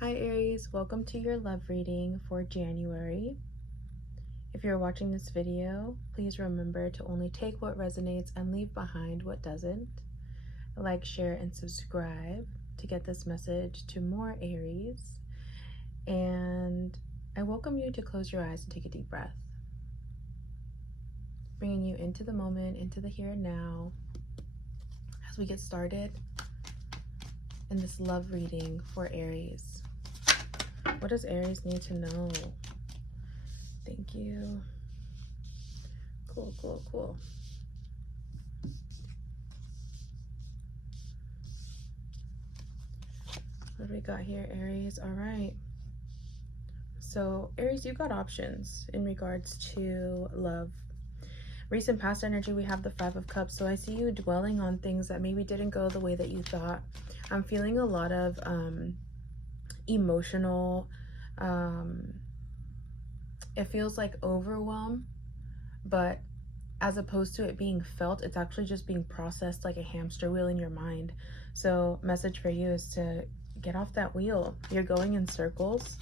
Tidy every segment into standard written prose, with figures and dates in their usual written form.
Hi Aries, welcome to your love reading for January. If you're watching this video, please remember to only take what resonates and leave behind what doesn't. Like, share, and subscribe to get this message to more Aries. And I welcome you to close your eyes and take a deep breath, bringing you into the moment, into the here and now, as we get started in this love reading for Aries. What does Aries need to know? Thank you. Cool. What do we got here, Aries? All right. So, Aries, you got options in regards to love. Recent past energy, we have the Five of Cups. So I see you dwelling on things that maybe didn't go the way that you thought. I'm feeling a lot of emotional, it feels like overwhelm, but as opposed to it being felt, it's actually just being processed like a hamster wheel in your mind. So message for you is to get off that wheel. You're going in circles.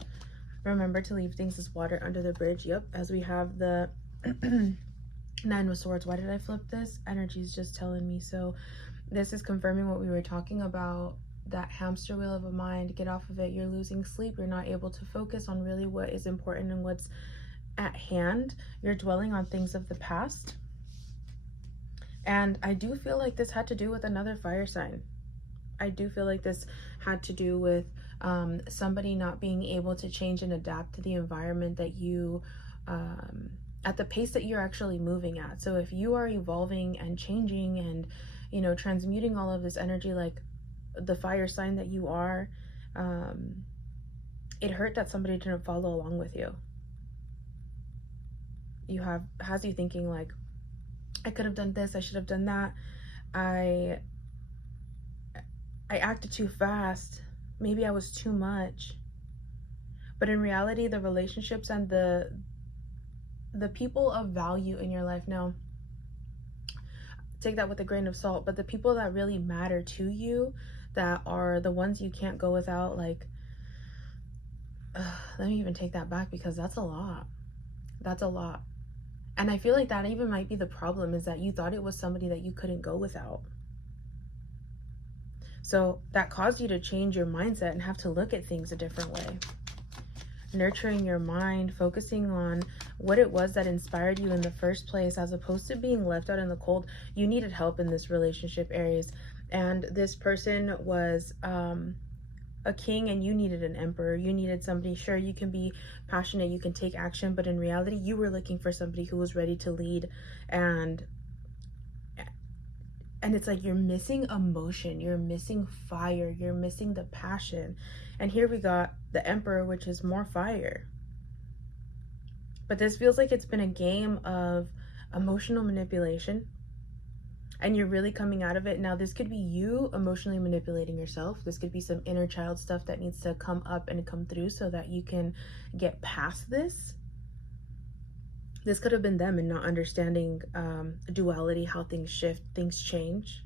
Remember to leave things as water under the bridge. Yep, as we have the Nine of Swords. Why did I flip this? Energy is just telling me. So this is confirming what we were talking about, that hamster wheel of a mind. Get off of it. You're losing sleep. You're not able to focus on really what is important and what's at hand. You're dwelling on things of the past. And I do feel like this had to do with another fire sign. I do feel like this had to do with somebody not being able to change and adapt to the environment that you, at the pace that you're actually moving at. So if you are evolving and changing and, you know, transmuting all of this energy like the fire sign that you are, it hurt that somebody didn't follow along with you. Has you thinking like, I could have done this, I should have done that, I acted too fast, maybe I was too much. But in reality, the relationships and the people of value in your life, now take that with a grain of salt, but the people that really matter to you, that are the ones you can't go without, like, let me even take that back, because that's a lot. And I feel like that even might be the problem, is that you thought it was somebody that you couldn't go without. So that caused you to change your mindset and have to look at things a different way. Nurturing your mind, focusing on what it was that inspired you in the first place, as opposed to being left out in the cold. You needed help in this relationship, Aries. And this person was a king, and you needed an emperor. You needed somebody, sure, you can be passionate, you can take action, but in reality, you were looking for somebody who was ready to lead. And it's like you're missing emotion, you're missing fire, you're missing the passion. And here we got the Emperor, which is more fire. But this feels like it's been a game of emotional manipulation, and you're really coming out of it. Now, this could be you emotionally manipulating yourself. This could be some inner child stuff that needs to come up and come through so that you can get past this. This could have been them and not understanding duality, how things shift, things change.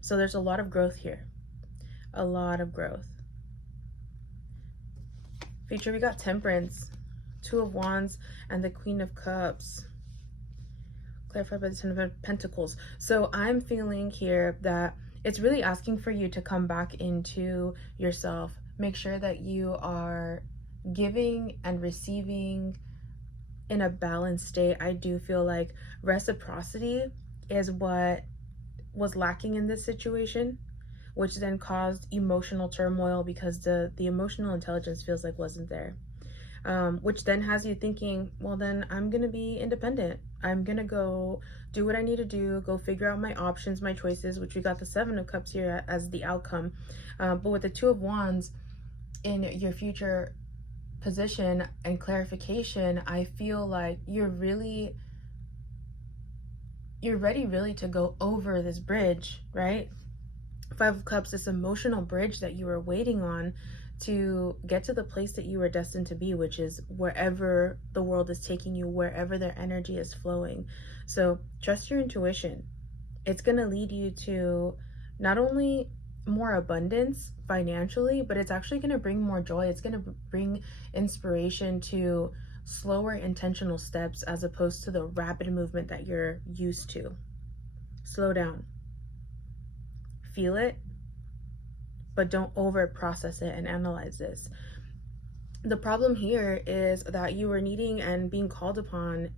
So there's a lot of growth here. A lot of growth. Future, we got Temperance, Two of Wands, and the Queen of Cups. Clarified by the Ten of Pentacles. So I'm feeling here that it's really asking for you to come back into yourself. Make sure that you are giving and receiving in a balanced state. I do feel like reciprocity is what was lacking in this situation, which then caused emotional turmoil, because the emotional intelligence feels like wasn't there. Which then has you thinking, well, then I'm gonna be independent. I'm gonna go do what I need to do, go figure out my options, my choices, which we got the Seven of Cups here as the outcome. But with the Two of Wands in your future position and clarification, I feel like you're ready really to go over this bridge, right? Five of Cups, this emotional bridge that you were waiting on to get to the place that you were destined to be, which is wherever the world is taking you, wherever their energy is flowing. So trust your intuition. It's going to lead you to not only more abundance financially, but it's actually going to bring more joy. It's going to bring inspiration to slower intentional steps as opposed to the rapid movement that you're used to. Slow down. Feel it, but don't over process it and analyze this. The problem here is that you are needing and being called upon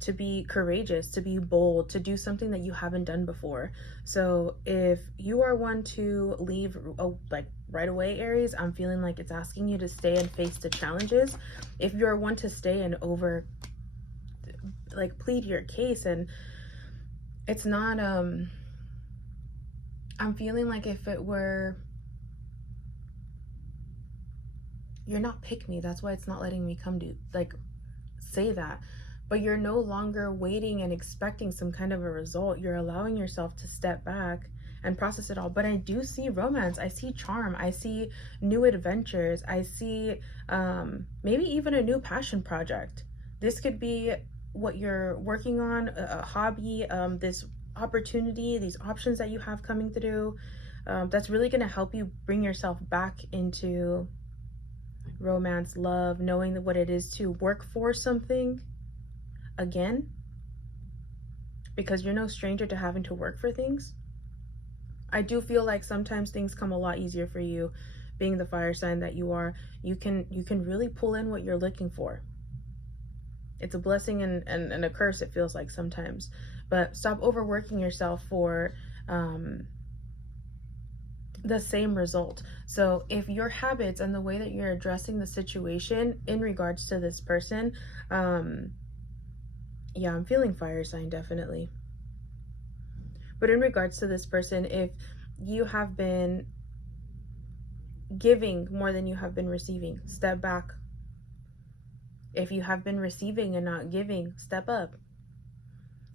to be courageous, to be bold, to do something that you haven't done before. So if you are one to leave like right away, Aries, I'm feeling like it's asking you to stay and face the challenges. If you're one to stay and over like plead your case, and it's not I'm feeling like if it were, you're not pick me, that's why it's not letting me come to like say that. But you're no longer waiting and expecting some kind of a result. You're allowing yourself to step back and process it all. But I do see romance. I see charm. I see new adventures. I see maybe even a new passion project. This could be what you're working on, a hobby, this opportunity, these options that you have coming through. That's really going to help you bring yourself back into romance, love, knowing what it is to work for something again, because you're no stranger to having to work for things. I do feel like sometimes things come a lot easier for you, being the fire sign that you are. You can really pull in what you're looking for. It's a blessing and a curse, it feels like sometimes. But stop overworking yourself for the same result. So if your habits and the way that you're addressing the situation in regards to this person, yeah, I'm feeling fire sign, definitely. But in regards to this person, if you have been giving more than you have been receiving, step back. If you have been receiving and not giving, step up.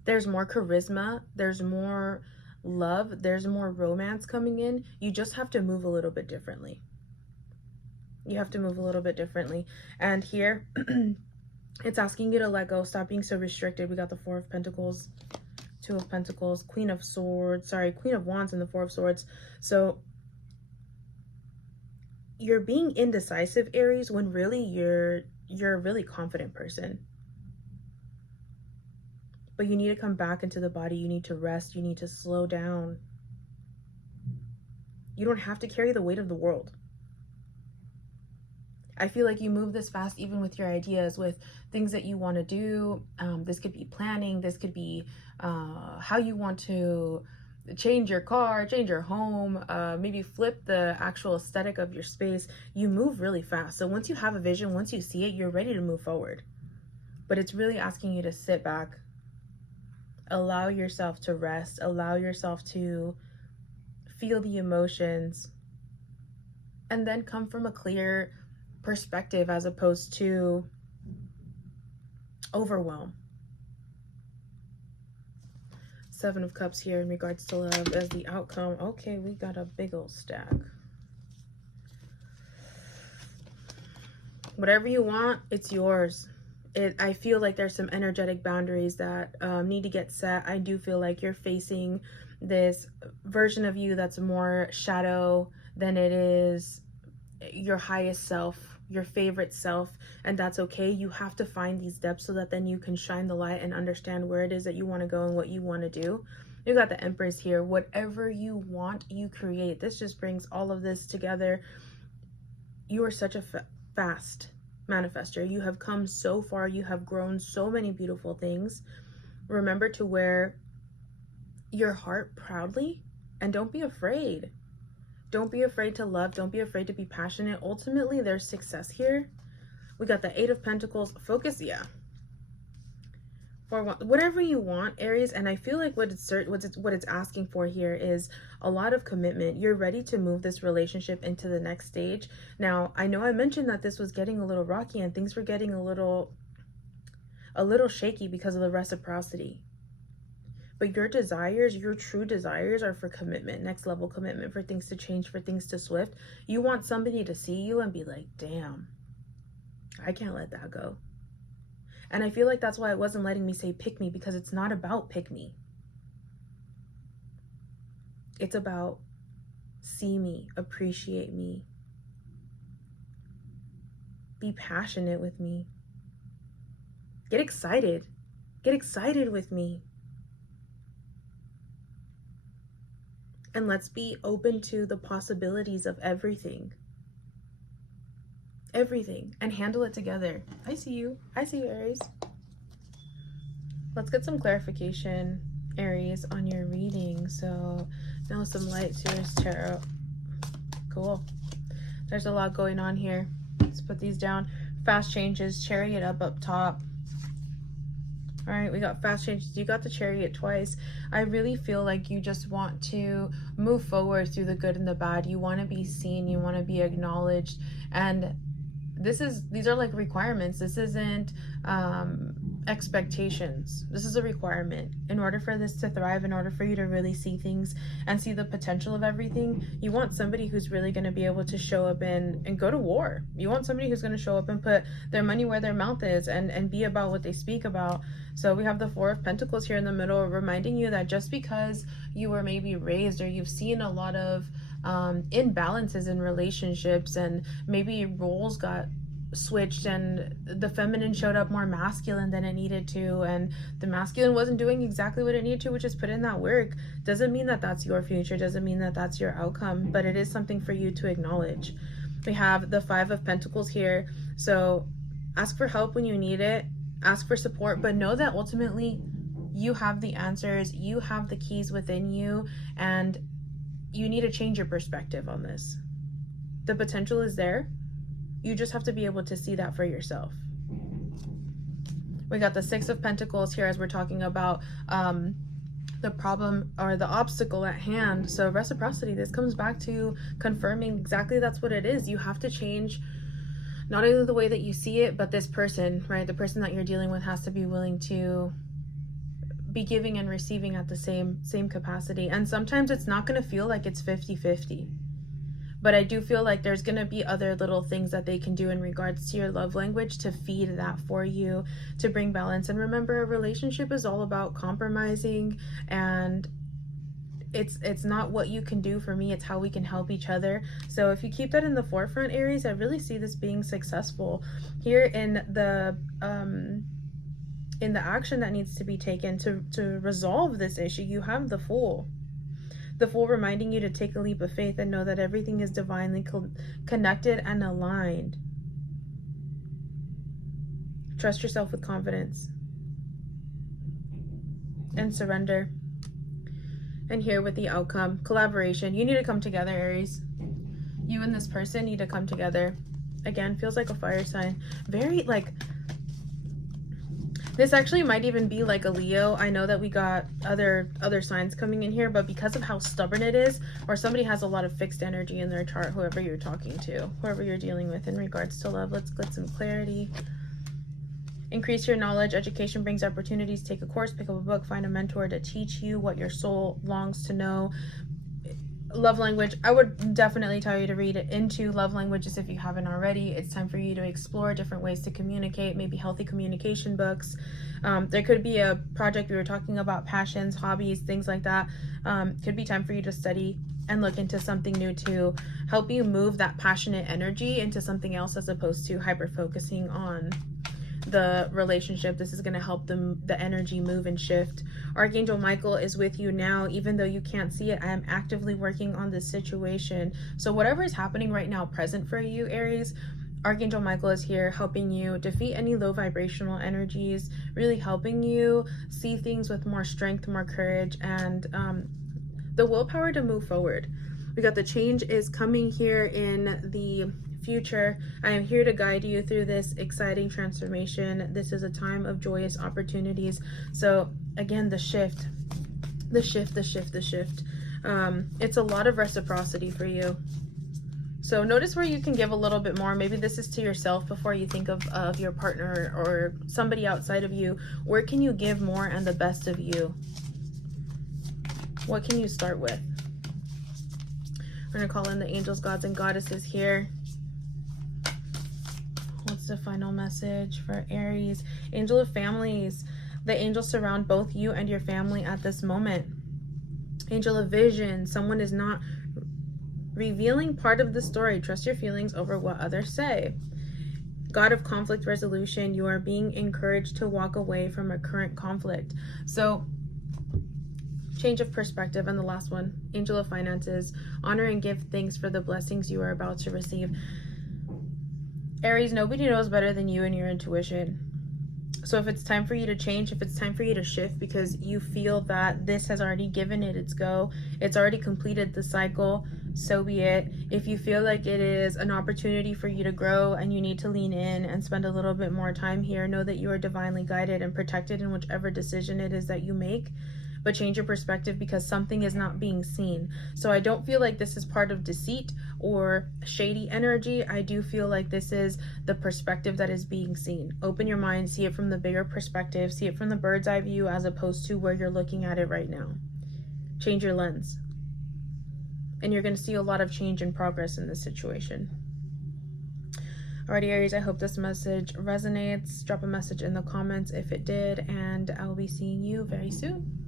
There's more charisma, there's more love, there's more romance coming in. You just have to move a little bit differently. You have to move a little bit differently. And here, it's asking you to let go, stop being so restricted. We got the Four of Pentacles, Two of Pentacles, Queen of Wands, and the Four of Swords. So you're being indecisive, Aries, when really you're a really confident person. But you need to come back into the body. You need to rest. You need to slow down. You don't have to carry the weight of the world. I feel like you move this fast even with your ideas, with things that you want to do. This could be planning. This could be how you want to change your car, change your home, maybe flip the actual aesthetic of your space. You move really fast. So once you have a vision, once you see it, you're ready to move forward. But it's really asking you to sit back, allow yourself to rest, allow yourself to feel the emotions, and then come from a clear perspective as opposed to overwhelm. Seven of Cups here in regards to love as the outcome. Okay, we got a big old stack. Whatever you want, it's yours. I feel like there's some energetic boundaries that need to get set. I do feel like you're facing this version of you that's more shadow than it is your highest self, your favorite self, and that's okay. You have to find these depths so that then you can shine the light and understand where it is that you want to go and what you want to do. You got the Empress here. Whatever you want, you create. This just brings all of this together. You are such a fast manifester. You have come so far. You have grown so many beautiful things. Remember to wear your heart proudly, and don't be afraid. Don't be afraid to love. Don't be afraid to be passionate. Ultimately, there's success here. We got the Eight of Pentacles. Focus, yeah. For whatever you want, Aries, and I feel like what it's asking for here is a lot of commitment. You're ready to move this relationship into the next stage. Now, I know I mentioned that this was getting a little rocky and things were getting a little shaky because of the reciprocity. But your desires, your true desires, are for commitment, next level commitment, for things to change, for things to shift. You want somebody to see you and be like, damn, I can't let that go. And I feel like that's why it wasn't letting me say pick me, because it's not about pick me. It's about see me, appreciate me, be passionate with me, get excited with me. And let's be open to the possibilities of everything, and handle it together. I see you, Aries. Let's get some clarification, Aries, on your reading. So now some light, Seers, tarot. Cool. There's a lot going on here. Let's put these down. Fast changes, Chariot up top. All right, we got fast changes. You got the Chariot twice. I really feel like you just want to move forward through the good and the bad. You want to be seen, you want to be acknowledged, and these are like requirements. This isn't expectations. This is a requirement. In order for this to thrive, in order for you to really see things and see the potential of everything, you want somebody who's really going to be able to show up and go to war. You want somebody who's going to show up and put their money where their mouth is and be about what they speak about. So we have the Four of Pentacles here in the middle, reminding you that just because you were maybe raised, or you've seen a lot of imbalances in relationships, and maybe roles got switched and the feminine showed up more masculine than it needed to, and the masculine wasn't doing exactly what it needed to, which is put in that work, doesn't mean that that's your future, doesn't mean that that's your outcome, but it is something for you to acknowledge. We have the Five of Pentacles here, so ask for help when you need it, ask for support, but know that ultimately you have the answers, you have the keys within you, and you need to change your perspective on this. The potential is there. You just have to be able to see that for yourself. We got the Six of Pentacles here as we're talking about the problem or the obstacle at hand. So reciprocity, this comes back to confirming exactly that's what it is. You have to change not only the way that you see it, but this person, right? The person that you're dealing with has to be willing to be giving and receiving at the same capacity. And sometimes it's not going to feel like it's 50-50. But I do feel like there's going to be other little things that they can do in regards to your love language to feed that for you, to bring balance. And remember, a relationship is all about compromising, and it's not what you can do for me, it's how we can help each other. So if you keep that in the forefront, Aries, I really see this being successful. Here in the action that needs to be taken to resolve this issue, you have the Fool. The Fool reminding you to take a leap of faith and know that everything is divinely connected and aligned. Trust yourself with confidence and surrender. And here with the outcome, collaboration. You need to come together, Aries. You and this person need to come together. Again, feels like a fire sign. Very like, this actually might even be like a Leo. I know that we got other signs coming in here, but because of how stubborn it is, or somebody has a lot of fixed energy in their chart, whoever you're talking to, whoever you're dealing with in regards to love, let's get some clarity. Increase your knowledge. Education brings opportunities. Take a course, pick up a book, find a mentor to teach you what your soul longs to know. Love language, I would definitely tell you to read into love languages if you haven't already. It's time for you to explore different ways to communicate, maybe healthy communication books. There could be a project we were talking about, passions, hobbies, things like that. Could be time for you to study and look into something new to help you move that passionate energy into something else, as opposed to hyper focusing on the relationship. This is going to help the energy move and shift. Archangel Michael is with you now. Even though you can't see it, I am actively working on this situation. So whatever is happening right now present for you, Aries, Archangel Michael is here helping you defeat any low vibrational energies, really helping you see things with more strength, more courage, and the willpower to move forward. We got the change is coming here in the future. I am here to guide you through this exciting transformation. This is a time of joyous opportunities. So again, the shift. It's a lot of reciprocity for you. So notice where you can give a little bit more. Maybe this is to yourself before you think of your partner or somebody outside of you. Where can you give more and the best of you? What can you start with? We're going to call in the angels, gods, and goddesses here. What's the final message for Aries? Angel of families. The angels surround both you and your family at this moment. Angel of vision. Someone is not Revealing part of the story. Trust your feelings over what others say. God of conflict resolution. You are being encouraged to walk away from a current conflict. So, change of perspective. And the last one, Angel of finances. Honor and give thanks for the blessings you are about to receive. Aries, nobody knows better than you and your intuition. So if it's time for you to change, if it's time for you to shift because you feel that this has already given it its go, it's already completed the cycle, so be it. If you feel like it is an opportunity for you to grow and you need to lean in and spend a little bit more time here, know that you are divinely guided and protected in whichever decision it is that you make. But change your perspective because something is not being seen. So I don't feel like this is part of deceit or shady energy. I do feel like this is the perspective that is being seen. Open your mind, see it from the bigger perspective, see it from the bird's eye view as opposed to where you're looking at it right now. Change your lens. And you're going to see a lot of change and progress in this situation. Alrighty, Aries, I hope this message resonates. Drop a message in the comments if it did, and I will be seeing you very soon.